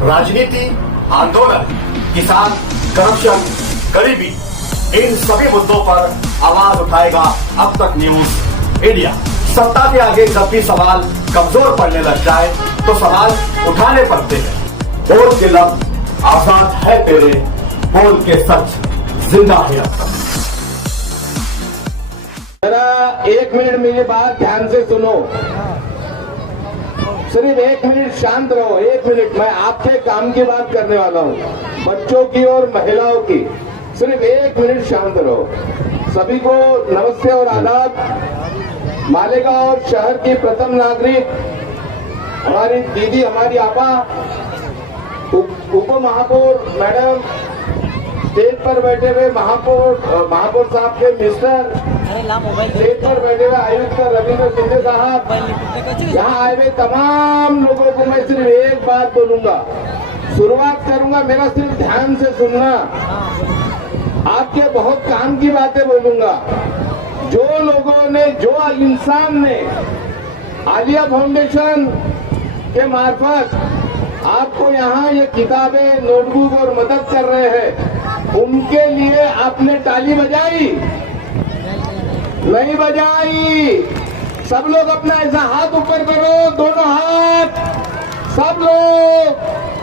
राजनीति, आंदोलन, किसान, करप्शन, गरीबी, इन सभी मुद्दों पर आवाज उठाएगा अब तक न्यूज इंडिया। सत्ता के आगे जब भी सवाल कमजोर पड़ने लग जाए तो सवाल उठाने पड़ते हैं। बोल के लफ्ज आजाद है तेरे, बोल के सच जिंदा है अब तक। जरा 1 मिनट मेरी बात ध्यान से सुनो, सिर्फ 1 मिनट शांत रहो। 1 मिनट, मैं आपके काम की बात करने वाला हूँ, बच्चों की और महिलाओं की। सिर्फ 1 मिनट शांत रहो। सभी को नमस्ते और आदाब। मालेगांव शहर की प्रथम नागरिक हमारी दीदी, हमारी आपा, उप महापौर मैडम, स्टेज पर बैठे हुए महापौर साहब के मिस्टर, स्टेज पर बैठे हुए आयुक्त रविंद्र सिंह साहब, यहाँ आए हुए तमाम लोगों को मैं सिर्फ एक बात बोलूंगा, शुरुआत करूंगा, मेरा सिर्फ ध्यान से सुनना। आपके बहुत काम की बातें बोलूंगा। जो लोगों ने, जो इंसान ने आलिया फाउंडेशन के मार्फत आपको यहाँ ये किताबें, नोटबुक और मदद कर रहे हैं, उनके लिए आपने ताली बजाई? नहीं बजाई। सब लोग अपना ऐसा हाथ ऊपर करो, दोनों हाथ, सब लोग,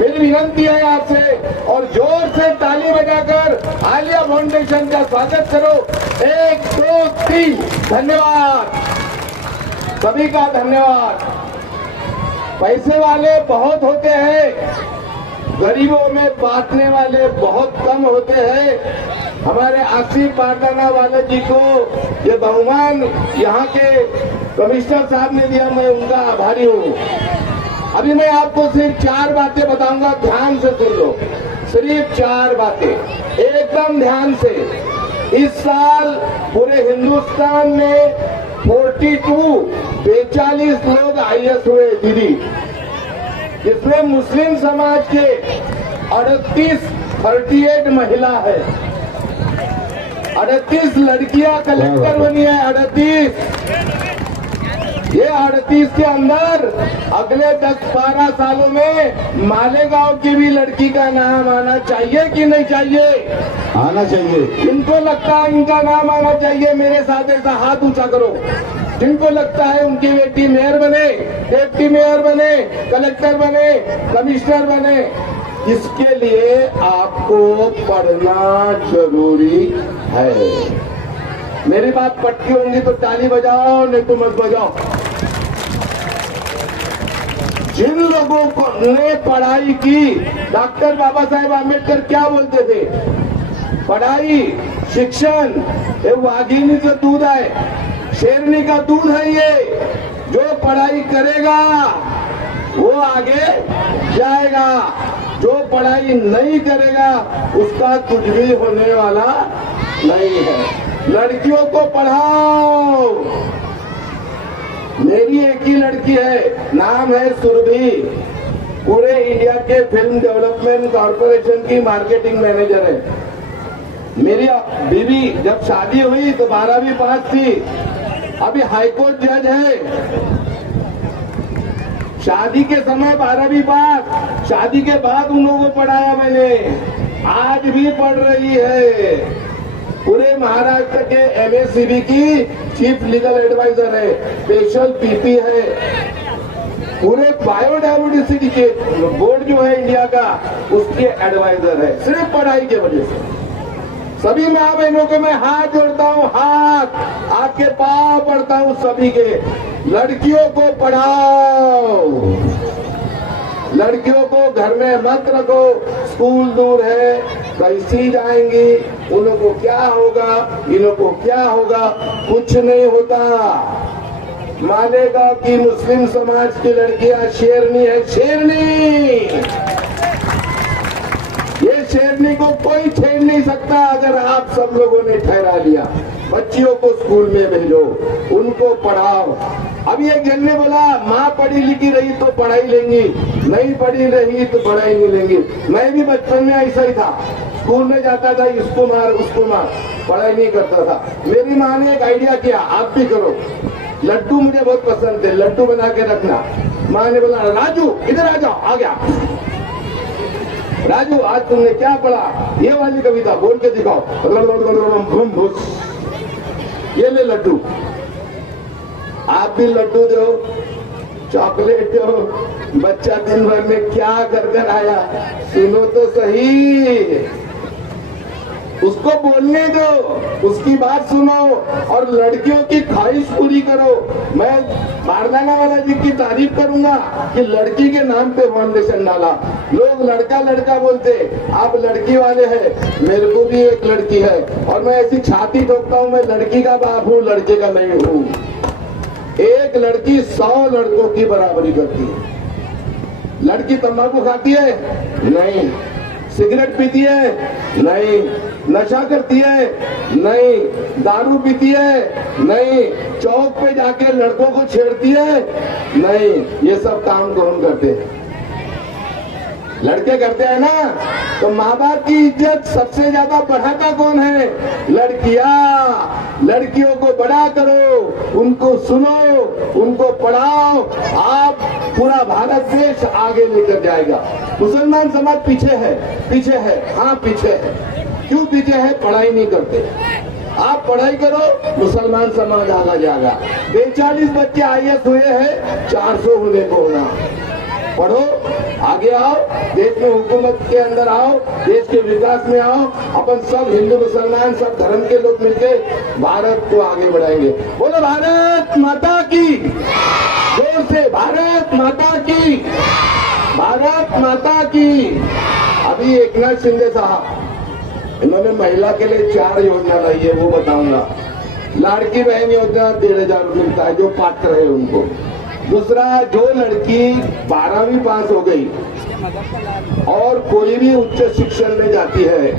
मेरी विनती है आपसे, और जोर से ताली बजाकर आलिया फाउंडेशन का स्वागत करो। 1 2 3, धन्यवाद, सभी का धन्यवाद। पैसे वाले बहुत होते हैं, गरीबों में बांटने वाले बहुत कम होते हैं। हमारे आसिफ पाटाना वाले जी को ये बहुमान यहाँ के कमिश्नर साहब ने दिया, मैं उनका आभारी हूँ। अभी मैं आपको सिर्फ 4 बातें बताऊंगा, ध्यान से सुन लो, सिर्फ 4 बातें, एकदम ध्यान से। इस साल पूरे हिंदुस्तान में 42 लोग IAS हुए दीदी, जिसमें मुस्लिम समाज के 38 महिला है, 38 लड़कियां कलेक्टर बनी है, 38। ये 38 के अंदर अगले 10-12 सालों में मालेगांव की भी लड़की का नाम आना चाहिए कि नहीं चाहिए? आना चाहिए। जिनको लगता है इनका नाम आना चाहिए, मेरे साथ ऐसा हाथ ऊंचा करो। जिनको लगता है उनकी बेटी मेयर बने, डिप्टी मेयर बने, कलेक्टर बने, कमिश्नर बने, इसके लिए आपको पढ़ना जरूरी है। मेरी बात पटकी होंगी तो ताली बजाओ, नहीं तो मत बजाओ। जिन लोगों को ने पढ़ाई की, डॉक्टर बाबा साहेब आम्बेडकर क्या बोलते थे? पढ़ाई, शिक्षण ये वाघिनी से दूध है, शेरनी का दूध है। ये जो पढ़ाई करेगा वो आगे जाएगा, जो पढ़ाई नहीं करेगा उसका कुछ भी होने वाला नहीं है। लड़कियों को पढ़ाओ। मेरी एक ही लड़की है, नाम है सुरभि, पूरे इंडिया के फिल्म डेवलपमेंट कॉर्पोरेशन की मार्केटिंग मैनेजर है। मेरी बीवी जब शादी हुई तो 12वीं पास थी, अभी हाईकोर्ट जज है। शादी के समय 12वीं पास, शादी के बाद उन लोगों को पढ़ाया मैंने, आज भी पढ़ रही है। पूरे महाराष्ट्र के MSCB की चीफ लीगल एडवाइजर है, स्पेशल PP है, पूरे बायोडायवर्सिटी के बोर्ड जो है इंडिया का, उसके एडवाइजर है, सिर्फ पढ़ाई की वजह से। सभी माँ बहनों को मैं हाथ जोड़ता हूँ, हाथ, आपके पांव पड़ता हूँ सभी के। लड़कियों को पढ़ाओ, लड़कियों को घर में मत रखो, स्कूल दूर है, कैसी जाएंगी, उन लोगों को क्या होगा, इन लोगों को क्या होगा, कुछ नहीं होता। मालेगांव की मुस्लिम समाज की लड़कियां शेरनी है, शेरनी। ये शेरनी को कोई छेड़ नहीं सकता अगर आप सब लोगों ने ठहरा लिया। बच्चियों को स्कूल में भेजो, उनको पढ़ाओ। अब ये जन ने बोला माँ पढ़ी लिखी रही तो पढ़ाई लेंगी, नहीं पढ़ी रही तो पढ़ाई नहीं लेंगी। मैं भी बचपन में ऐसा ही था, स्कूल में जाता था, इसको मार उसको मार, पढ़ाई नहीं करता था। मेरी माँ ने एक आइडिया किया, आप भी करो। लड्डू मुझे बहुत पसंद थे, लड्डू बना के रखना। माँ ने बोला राजू इधर आ जाओ, आ गया। राजू आज तुमने क्या पढ़ा? ये वाली कविता बोल के दिखाओ। भूम भूस, ये ले लड्डू। आप भी लड्डू दो, चॉकलेट दो। बच्चा दिन भर में क्या कर कर आया, सुनो तो सही। उसको बोलने दो, उसकी बात सुनो और लड़कियों की ख्वाहिश पूरी करो। मैं बारदाना वाला जी की तारीफ करूंगा कि लड़की के नाम पे फाउंडेशन डाला। लोग लड़का लड़का बोलते, आप लड़की वाले हैं। मेरे को भी एक लड़की है और मैं ऐसी छाती ठोकता हूं, मैं लड़की का बाप हूं, लड़के का नहीं हूं। एक लड़की 100 लड़कों की बराबरी करती है। लड़की तंबाकू खाती है? नहीं। सिगरेट पीती है? नहीं। नशा करती है? नहीं। दारू पीती है? नहीं। चौक पे जाके लड़कों को छेड़ती है? नहीं। ये सब काम कौन करते हैं? लड़के करते हैं ना। तो माँ बाप की इज्जत सबसे ज्यादा बढ़ाता कौन है? लड़कियां। लड़कियों को बड़ा करो, उनको सुनो, उनको पढ़ाओ। आप पूरा भारत देश आगे लेकर जाएगा। मुसलमान समाज पीछे है, पीछे है, हाँ पीछे है। क्यों पीछे है? पढ़ाई नहीं करते। आप पढ़ाई करो, मुसलमान समाज आगा जाएगा। 42 बच्चे IAS हुए हैं, 400 होने को होना। पढ़ो, आगे आओ, देश में हुकूमत के अंदर आओ, देश के विकास में आओ। अपन सब हिंदू मुसलमान सब धर्म के लोग मिलके भारत को आगे बढ़ाएंगे। बोलो भारत माता की, जोर से भारत माता की, भारत माता की। अभी एकनाथ शिंदे साहब, इन्होंने महिला के लिए 4 योजना लाई है, वो बताऊंगा। लाड़की बहन योजना 1,500 रुपये मिलता है जो पात्र है उनको। दूसरा, जो लड़की 12वीं पास हो गई और कोई भी उच्च शिक्षण में जाती है,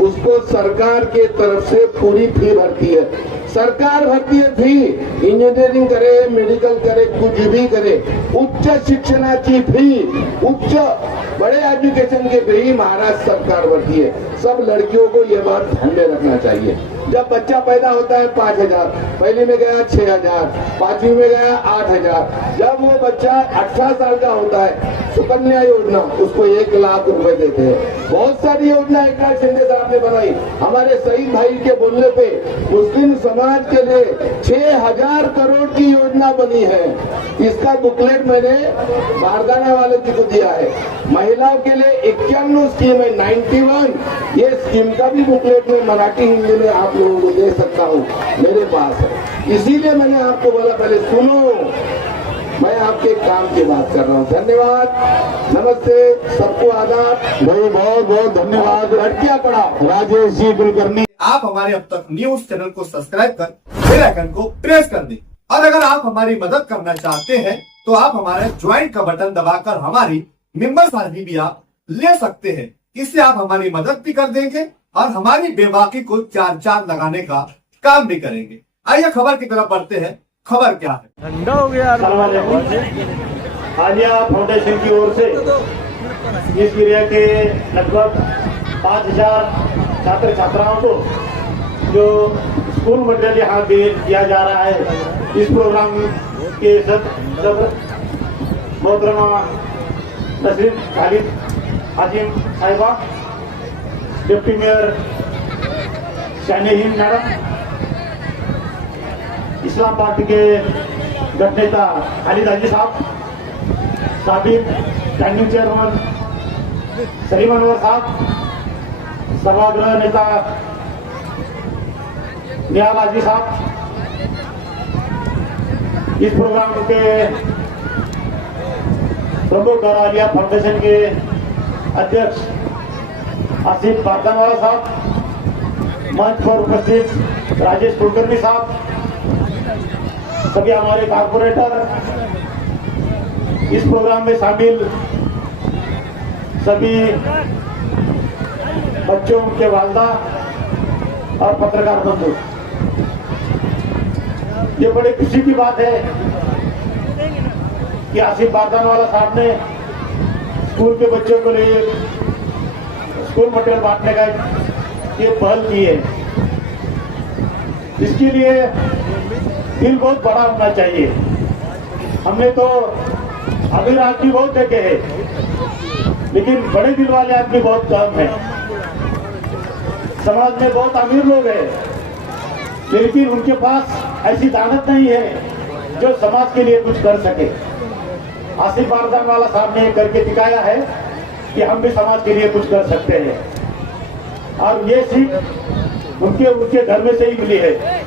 उसको सरकार के तरफ से पूरी फी भरती है। सरकार भरती है फी, इंजीनियरिंग करे, मेडिकल करे, कुछ भी करे, उच्च शिक्षणाची फी, उच्च बड़े एजुकेशन के फी महाराष्ट्र सरकार भरती है। सब लड़कियों को ये बात ध्यान में रखना चाहिए। जब बच्चा पैदा होता है 5,000, पहली में गया 6,000, 5वीं में गया 8,000। जब वो बच्चा 18 साल का होता है, सुकन्या योजना, उसको 1 लाख रुपए देते हैं। बहुत सारी योजना एकनाथ शिंदे साहब ने बनाई। हमारे शहीद भाई के बोलने पे मुस्लिम समाज के लिए 6,000 करोड़ की योजना बनी है। इसका बुकलेट मैंने बारदाना वाले जी को दिया है। महिलाओं के लिए 51 स्कीम है, 91। ये स्कीम का भी बुकलेट में मराठी हिंदी में आप लोगों को दे सकता हूँ, मेरे पास है। इसीलिए मैंने आपको बोला पहले सुनो, मैं आपके काम की बात कर रहा हूँ। धन्यवाद, नमस्ते, सबको आदाब। भाई बहुत बहुत धन्यवाद। लड़कियां पढ़ाओ। राजेश जी कुलकर्णी, आप हमारे अब तक न्यूज चैनल को सब्सक्राइब कर बेल आइकन को प्रेस कर दें। और अगर आप हमारी मदद करना चाहते हैं तो आप हमारे ज्वाइन का बटन दबाकर हमारी मेंबर साझी भी आप ले सकते हैं। इससे आप हमारी मदद भी कर देंगे और हमारी बेबाकी को 4 लगाने का काम भी करेंगे। आइए खबर की तरफ बढ़ते हैं। खबर क्या है? ठंडा हो गया। आलिया फाउंडेशन की ओर से इस एरिया के लगभग 5,000 छात्र छात्राओं को जो स्कूल मटेरियल यहाँ दिया जा रहा है। इस प्रोग्राम के सब मोहतरमा तस्लीम खालिद हाजिम साहिबा, डिप्टी मेयर शानीहीन मैडम, इस्लाम पार्टी के गठ नेता खालिद हाजी साहब, साबिक स्टैंडिंग चेयरमैन सलीम अनवर साहब, सभागृह नेता निहाल हाजी साहब, इस प्रोग्राम के प्रमुख और आलिया फाउंडेशन के अध्यक्ष आसिफ बारदानवाला साहब, मंच पर उपस्थित राजेश कुलकर्णी साहब, सभी हमारे कारपोरेटर, इस प्रोग्राम में शामिल सभी बच्चों के वालदा और पत्रकार बंधु, ये बड़ी खुशी की बात है कि आसिफ बारदानवाला साहब ने स्कूल के बच्चों को लिए स्कूल मटेरियल बांटने का ये पहल की है। इसके लिए दिल बहुत बड़ा होना चाहिए। हमने तो अभी रात भी बहुत देखे हैं, लेकिन बड़े दिल वाले आदमी बहुत कम हैं। समाज में बहुत अमीर लोग हैं, लेकिन उनके पास ऐसी दानत नहीं है जो समाज के लिए कुछ कर सके। आसिफ बारदान वाला साहब ने करके दिखाया है कि हम भी समाज के लिए कुछ कर सकते हैं, और ये सीख उनके घर में से ही मिली है।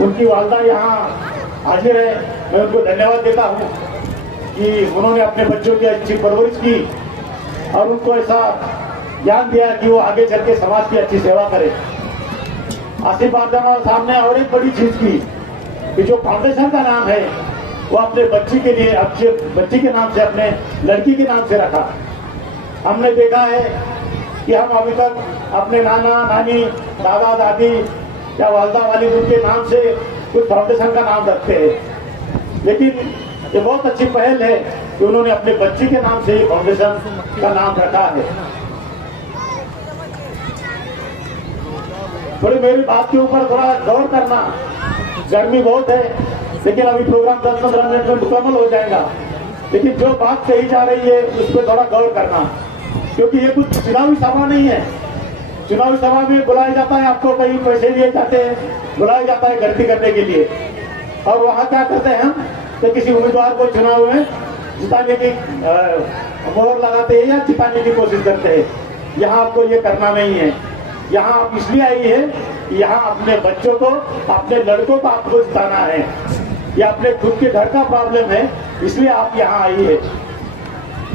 उनकी वालदा यहाँ हाजिर है, मैं उनको धन्यवाद देता हूँ कि उन्होंने अपने बच्चों की अच्छी परवरिश की और उनको ऐसा ज्ञान दिया कि वो आगे चल के समाज की अच्छी सेवा करे। आसिफ बारदान साहब ने और एक बड़ी चीज की कि जो फाउंडेशन का नाम है वो अपने बच्ची के लिए, बच्ची के नाम से, अपने लड़की के नाम से रखा। हमने देखा है कि हम अभी तक अपने नाना नानी, दादा दादी या वालदा वालिद उनके नाम से कुछ फाउंडेशन का नाम रखते हैं, लेकिन ये बहुत अच्छी पहल है कि उन्होंने अपने बच्ची के नाम से ही फाउंडेशन का नाम रखा है। थोड़ी मेरी बात के ऊपर थोड़ा गौर करना। गर्मी बहुत है, लेकिन अभी प्रोग्राम 10-15 मिनट में मुकम्मल हो जाएगा, लेकिन जो बात कही जा रही है उस पर थोड़ा गौर करना, क्योंकि ये कुछ चुनावी सभा नहीं है। चुनावी सभा में बुलाया जाता है, आपको कहीं पैसे दिए जाते हैं, बुलाया जाता है गलती करने के लिए, और वहाँ क्या करते हैं हम कि किसी उम्मीदवार को चुनाव में जिताने की मोहर लगाते हैं या जिताने की कोशिश करते हैं। यहाँ आपको ये करना नहीं है। यहाँ आप इसलिए आई है, यहाँ अपने बच्चों को, अपने लड़कों को आपको जिताना है। ये अपने खुद के घर का प्रॉब्लम है, इसलिए आप यहाँ आई है।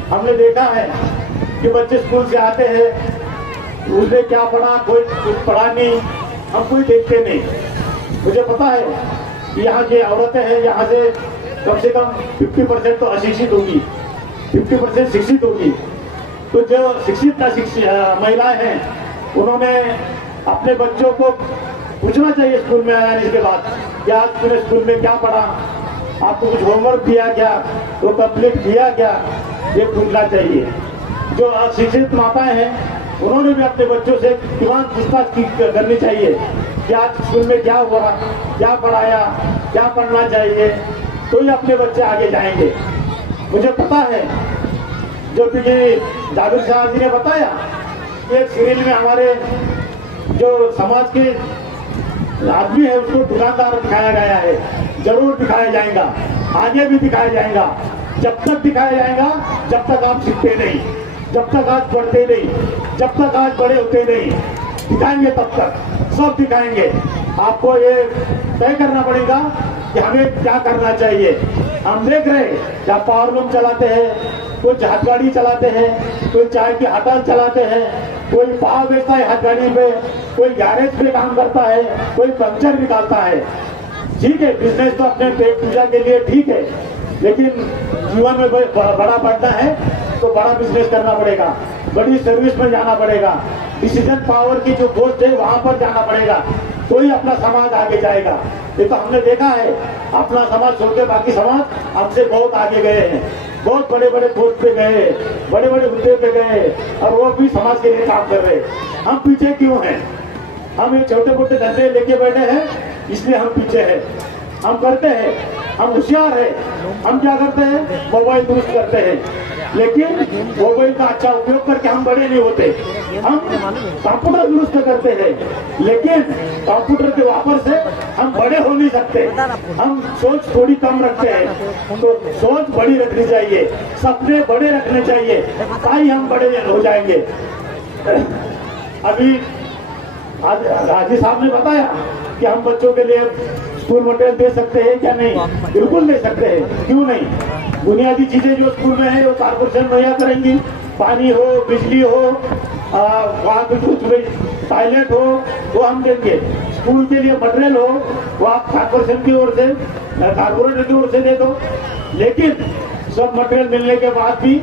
हमने देखा है कि बच्चे स्कूल से आते हैं, उसने क्या पढ़ा, कोई कुछ पढ़ा नहीं, हम कोई देखते नहीं। मुझे पता है कि यहाँ जो औरतें हैं, यहाँ से कम 50% तो अशिक्षित होगी, 50% शिक्षित होगी। तो जो शिक्षित महिलाएं हैं, उन्होंने अपने बच्चों को पूछना चाहिए स्कूल में आने के बाद, क्या तूने स्कूल में क्या पढ़ा, आपको कुछ होमवर्क दिया क्या, तो कंप्लीट किया क्या, ये पूछना चाहिए। जो अशिक्षित माताएं हैं, उन्होंने भी अपने बच्चों से दिमाग पूछताछ करनी चाहिए कि आज स्कूल में क्या हुआ, क्या पढ़ाया, क्या पढ़ना चाहिए, तो ही अपने बच्चे आगे जाएंगे। मुझे पता है, जो कि जावेद शाह जी ने बताया, एक सीरियल में हमारे जो समाज के आदमी है उसको दुकानदार दिखाया गया है। जरूर दिखाया जाएगा, आगे भी दिखाया जाएगा। जब तक दिखाया जाएगा जब तक आप सीखते नहीं, जब तक आज पढ़ते नहीं, जब तक आज बड़े होते नहीं, दिखाएंगे तब तक सब दिखाएंगे। आपको ये तय करना पड़ेगा कि हमें क्या करना चाहिए। हम देख रहे हैं क्या पावर लूम चलाते हैं, कोई हाथ गाड़ी चलाते हैं, कोई चाय की हड़ताल चलाते हैं, कोई पाव बेचता है हाथ गाड़ी पे, कोई गैरेज पे काम करता है, कोई पंक्चर निकालता है। ठीक है, बिजनेस तो अपने पेट पूजा के लिए ठीक है, लेकिन जीवन में बड़ा बढ़ना है तो बड़ा बिजनेस करना पड़ेगा, बड़ी सर्विस में जाना पड़ेगा, डिसीजन पावर की जो पोस्ट है वहां पर जाना पड़ेगा, तो ही अपना समाज आगे जाएगा। ये तो हमने देखा है, अपना समाज छोड़ के बाकी समाज हमसे बहुत आगे गए हैं, बहुत बड़े बड़े पोस्ट पे गए, बड़े बड़े हुद्दे पे गए, और वो भी समाज के लिए काम कर रहे हैं। हम पीछे क्यों हैं? हम ये छोटे मोटे धंधे लेके बैठे हैं, इसलिए हम पीछे हैं। हम करते हैं, हम होशियार है, हम क्या करते हैं, मोबाइल दुरुस्त करते हैं, लेकिन मोबाइल का अच्छा उपयोग करके हम बड़े नहीं होते। हम कंप्यूटर दुरुस्त करते हैं, लेकिन कंप्यूटर के वापर से हम बड़े हो नहीं सकते। हम सोच थोड़ी कम रखते हैं, तो सोच बड़ी रखनी चाहिए, सपने बड़े रखने चाहिए, ताकि हम बड़े हो जाएंगे। अभी राजी साहब ने बताया कि हम बच्चों के लिए स्कूल मटेरियल दे सकते हैं क्या? नहीं, बिल्कुल दे सकते हैं। क्यों नहीं? बुनियादी चीजें जो स्कूल में है वो कारपोरेशन मुहैया करेंगी। पानी हो, बिजली हो, वहाँ पे कुछ टॉयलेट हो, वो हम देंगे। स्कूल के लिए मटेरियल हो, वो आप कारपोरेशन की ओर से, कारपोरेटर की ओर से दे दो। लेकिन सब मटेरियल मिलने के बाद भी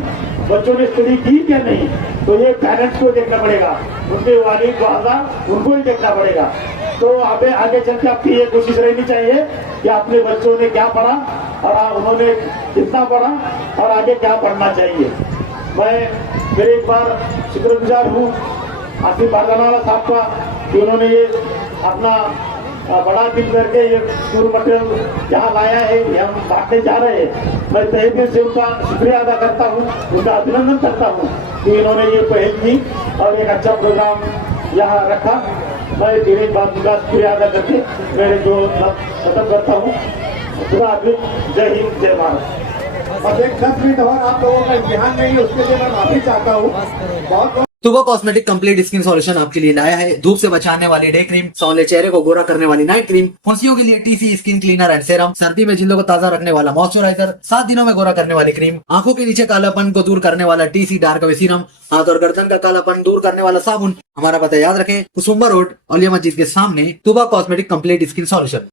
बच्चों ने स्टडी की क्या नहीं, तो ये पेरेंट्स को देखना पड़ेगा, उनके वालिद वालदा उनको ही देखना पड़ेगा। तो आगे चल के आपकी ये कोशिश रहनी चाहिए कि अपने बच्चों ने क्या पढ़ा और उन्होंने कितना पढ़ा और आगे क्या पढ़ना चाहिए। मैं फिर एक बार शुक्रगुजार हूँ आसिफ बारदान साहब का कि उन्होंने ये अपना बड़ा दिल करके ये टूर मटेरियल यहाँ लाया है, ये हम बांटने जा रहे हैं। मैं तहे दिल से उनका शुक्रिया अदा करता हूँ, उनका अभिनंदन करता हूँ कि इन्होंने ये पहल की और एक अच्छा प्रोग्राम यहाँ रखा। मैं एक बात उनका शुक्रिया अदा करके मेरे जो खत्म करता हूँ। खुदा हाफिज, जय हिंद, जय भारत। और एक 10 मिनट और आप लोगों का इम्तिहान नहीं है, उसके लिए मैं माफी चाहता हूँ। बहुत तुबा कॉस्मेटिक कंप्लीट स्किन सॉल्यूशन आपके लिए लाया है धूप से बचाने वाली डे क्रीम, सौंदर्य चेहरे को गोरा करने वाली नाइट क्रीम, फुंसियों के लिए TC skin cleaner and serum, सर्दी में जिल्दों को ताजा रखने वाला मॉइस्चराइजर, 7 दिनों में गोरा करने वाली क्रीम, आंखों के नीचे कालापन को दूर करने वाला टीसी डार्क वे सीरम, हाथ और गर्दन का कालापन दूर करने वाला साबुन। हमारा पता याद रखें, कुसुम्बा रोड, औलिया मस्जिद के सामने, तुबा कॉस्मेटिक कंप्लीट स्किन सॉल्यूशन।